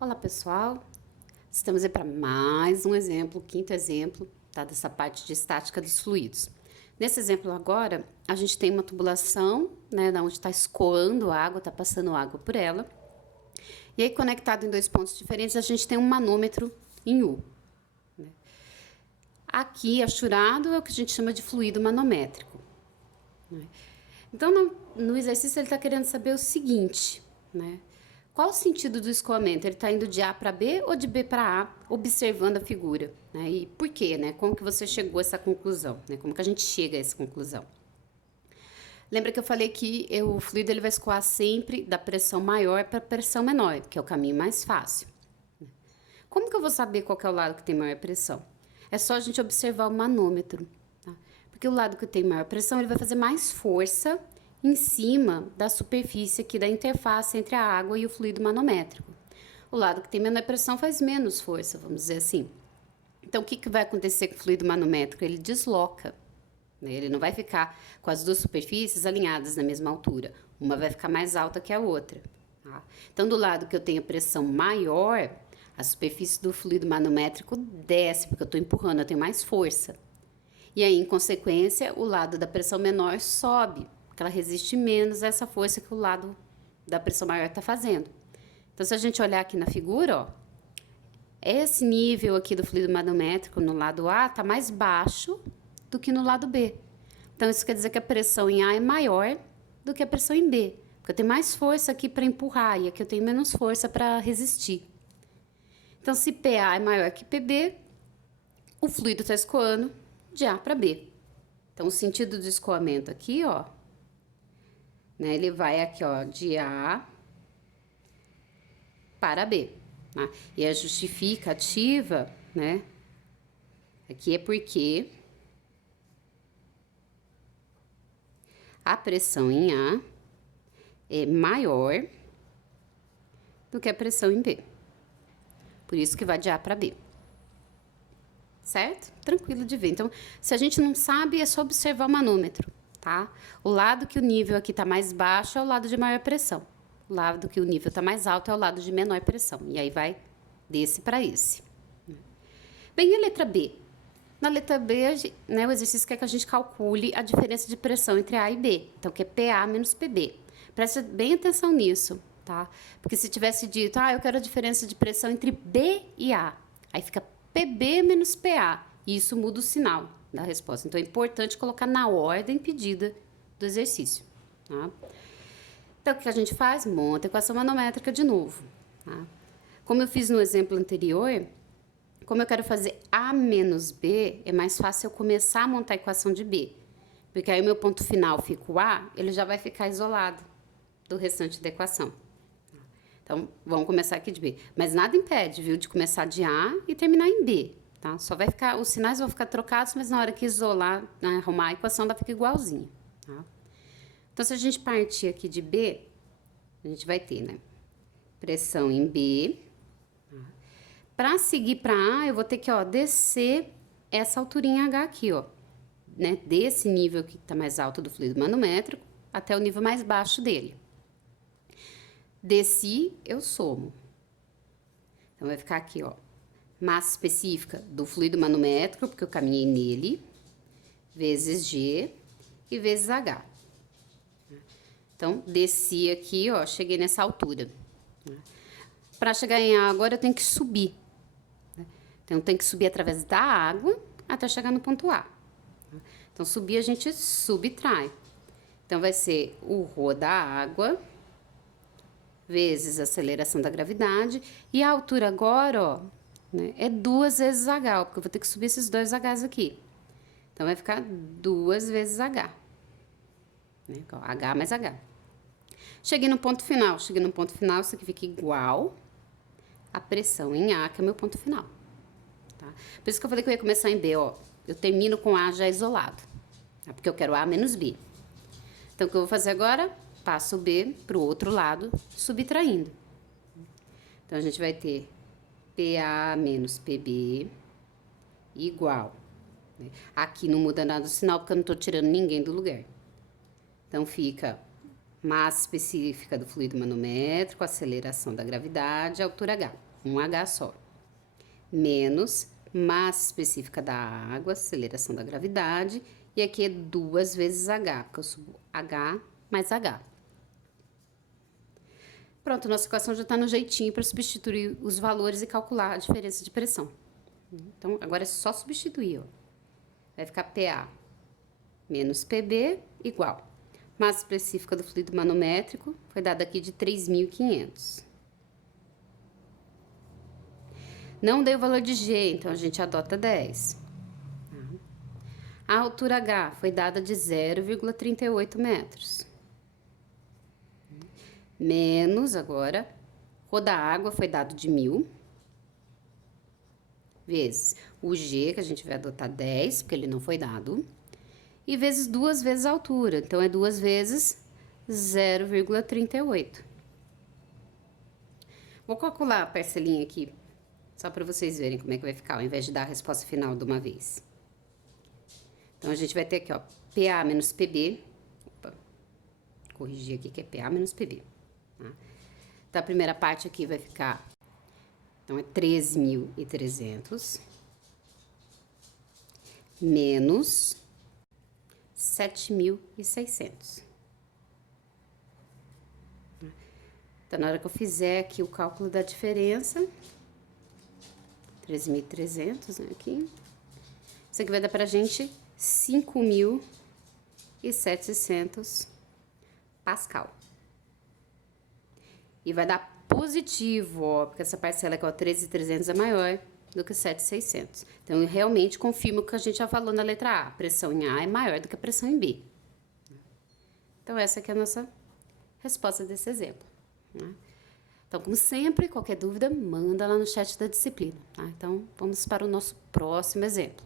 Olá, pessoal. Estamos aí para mais um exemplo, o quinto exemplo, tá, dessa parte de estática dos fluidos. Nesse exemplo agora, a gente tem uma tubulação, né, da onde está escoando água, está passando água por ela. E aí, conectado em dois pontos diferentes, a gente tem um manômetro em U. Né? Aqui, achurado, é o que a gente chama de fluido manométrico. Né? Então, no exercício, ele está querendo saber o seguinte, né? Qual o sentido do escoamento? Ele está indo de A para B ou de B para A, observando a figura? Né? E por quê? Né? Como que você chegou a essa conclusão? Né? Como que a gente chega a essa conclusão? Lembra que eu falei que o fluido ele vai escoar sempre da pressão maior para a pressão menor, que é o caminho mais fácil. Como que eu vou saber qual que é o lado que tem maior pressão? É só a gente observar o manômetro. Tá? Porque o lado que tem maior pressão, ele vai fazer mais força em cima da superfície aqui da interface entre a água e o fluido manométrico. O lado que tem menor pressão faz menos força, vamos dizer assim. Então, o que vai acontecer com o fluido manométrico? Ele desloca. Né? Ele não vai ficar com as duas superfícies alinhadas na mesma altura. Uma vai ficar mais alta que a outra. Tá? Então, do lado que eu tenho a pressão maior, a superfície do fluido manométrico desce, porque eu estou empurrando, eu tenho mais força. E aí, em consequência, o lado da pressão menor sobe, porque ela resiste menos a essa força que o lado da pressão maior está fazendo. Então, se a gente olhar aqui na figura, ó, esse nível aqui do fluido manométrico no lado A está mais baixo do que no lado B. Então, isso quer dizer que a pressão em A é maior do que a pressão em B, porque eu tenho mais força aqui para empurrar e aqui eu tenho menos força para resistir. Então, se PA é maior que PB, o fluido está escoando de A para B. Então, o sentido do escoamento aqui, ó, né, ele vai aqui, ó, de A para B. Tá? E a justificativa, né, aqui é porque a pressão em A é maior do que a pressão em B. Por isso que vai de A para B. Certo? Tranquilo de ver. Então, se a gente não sabe, é só observar o manômetro, tá? O lado que o nível aqui tá mais baixo é o lado de maior pressão. O lado que o nível tá mais alto é o lado de menor pressão. E aí vai desse para esse. Bem, e a letra B? Na letra B, né, o exercício quer que a gente calcule a diferença de pressão entre A e B. Então, que é PA menos PB. Preste bem atenção nisso, tá? Porque se tivesse dito, eu quero a diferença de pressão entre B e A. Aí fica PB menos PA. E isso muda o sinal da resposta. Então, é importante colocar na ordem pedida do exercício, tá? Então, o que a gente faz? Monta a equação manométrica de novo, tá? Como eu fiz no exemplo anterior, como eu quero fazer A menos B, é mais fácil eu começar a montar a equação de B. Porque aí o meu ponto final fica o A, ele já vai ficar isolado do restante da equação. Então, vamos começar aqui de B. Mas nada impede, viu, de começar de A e terminar em B, tá? Só vai ficar, os sinais vão ficar trocados, mas na hora que isolar, né, arrumar a equação, ela fica igualzinha, tá? Então, se a gente partir aqui de B, a gente vai ter, né, pressão em B. Para seguir para A, eu vou ter que, ó, descer essa alturinha H aqui, ó, né, desse nível que tá mais alto do fluido manométrico até o nível mais baixo dele. Desci, eu somo. Então, vai ficar aqui, ó, massa específica do fluido manométrico, porque eu caminhei nele, vezes G e vezes H. Então, desci aqui, ó, cheguei nessa altura. Para chegar em A agora, eu tenho que subir. Então, eu tenho que subir através da água até chegar no ponto A. Então, subir a gente subtrai. Então, vai ser o ρ da água vezes a aceleração da gravidade. E a altura agora, ó, né, é 2 vezes H, porque eu vou ter que subir esses dois Hs aqui. Então, vai ficar 2 vezes H. Né, H mais H. Cheguei no ponto final. Cheguei no ponto final, isso aqui fica igual a pressão em A, que é o meu ponto final. Tá? Por isso que eu falei que eu ia começar em B, ó. Eu termino com A já isolado, tá? Porque eu quero A menos B. Então, o que eu vou fazer agora? Passo o B para o outro lado, subtraindo. Então, a gente vai ter PA menos PB igual. Né? Aqui não muda nada o sinal, porque eu não estou tirando ninguém do lugar. Então, fica massa específica do fluido manométrico, aceleração da gravidade, altura H. um H só, menos massa específica da água, aceleração da gravidade, e aqui é 2 vezes H, porque eu subo H mais H. Pronto, nossa equação já está no jeitinho para substituir os valores e calcular a diferença de pressão. Então, agora é só substituir, ó. Vai ficar PA menos PB igual. Massa específica do fluido manométrico foi dada aqui de 3.500. Não deu o valor de G, então a gente adota 10. A altura H foi dada de 0,38 metros. Menos, agora, o da água foi dado de 1.000. Vezes o G, que a gente vai adotar 10, porque ele não foi dado. E vezes 2 vezes a altura. Então, é 2 vezes 0,38. Vou calcular a parcelinha aqui, só para vocês verem como é que vai ficar, ao invés de dar a resposta final de uma vez. Então, a gente vai ter aqui, ó, PA menos PB. Opa, corrigir aqui que é PA menos PB. Tá? Então, a primeira parte aqui vai ficar, então, é 13.300 menos 7.600. Então, na hora que eu fizer aqui o cálculo da diferença, 13.300, né, aqui. Isso aqui vai dar pra gente 5.700 Pascal. E vai dar positivo, ó, porque essa parcela aqui, ó, 13.300 é maior do que 7.600. Então, eu realmente confirmo o que a gente já falou na letra A. A pressão em A é maior do que a pressão em B. Então, essa aqui é a nossa resposta desse exemplo, né? Então, como sempre, qualquer dúvida, manda lá no chat da disciplina, tá? Então, vamos para o nosso próximo exemplo.